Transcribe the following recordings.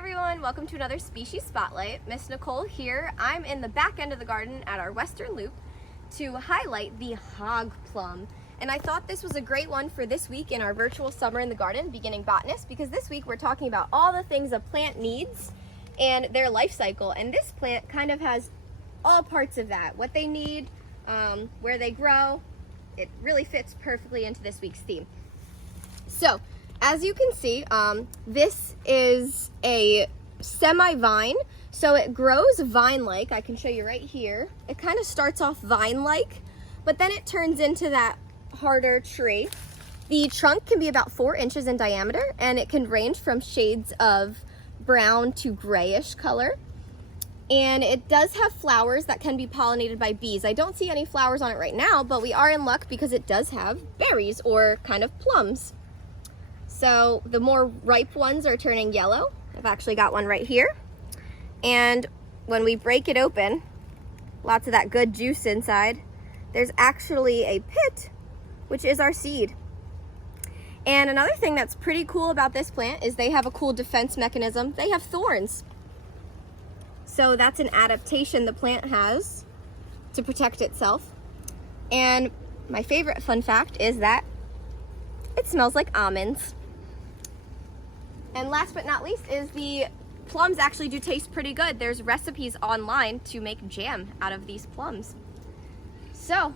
everyone, welcome to another Species Spotlight. Miss Nicole here. I'm in the back end of the garden at our western loop to highlight the hog plum. And I thought this was a great one for this week in our virtual Summer in the Garden, Beginning Botanist, because this week we're talking about all the things a plant needs and their life cycle. And this plant kind of has all parts of that, what they need, where they grow. It really fits perfectly into this week's theme. So, as you can see, this is a semi-vine, so it grows vine-like. I can show you right here. It kind of starts off vine-like, but then it turns into that harder tree. The trunk can be about 4 inches in diameter, and it can range from shades of brown to grayish color. And it does have flowers that can be pollinated by bees. I don't see any flowers on it right now, but we are in luck because it does have berries, or kind of plums. So the more ripe ones are turning yellow. I've actually got one right here. And when we break it open, lots of that good juice inside, there's actually a pit, which is our seed. And another thing that's pretty cool about this plant is they have a cool defense mechanism. They have thorns. So that's an adaptation the plant has to protect itself. And my favorite fun fact is that it smells like almonds. And last but not least is the plums actually do taste pretty good. There's recipes online to make jam out of these plums. So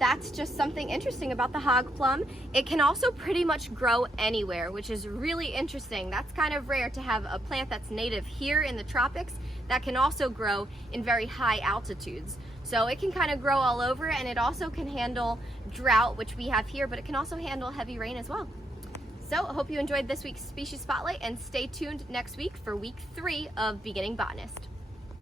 that's just something interesting about the hog plum. It can also pretty much grow anywhere, which is really interesting. That's kind of rare to have a plant that's native here in the tropics that can also grow in very high altitudes. So it can kind of grow all over, and it also can handle drought, which we have here, but it can also handle heavy rain as well. So I hope you enjoyed this week's Species Spotlight, and stay tuned next week for week 3 of Beginning Botanist.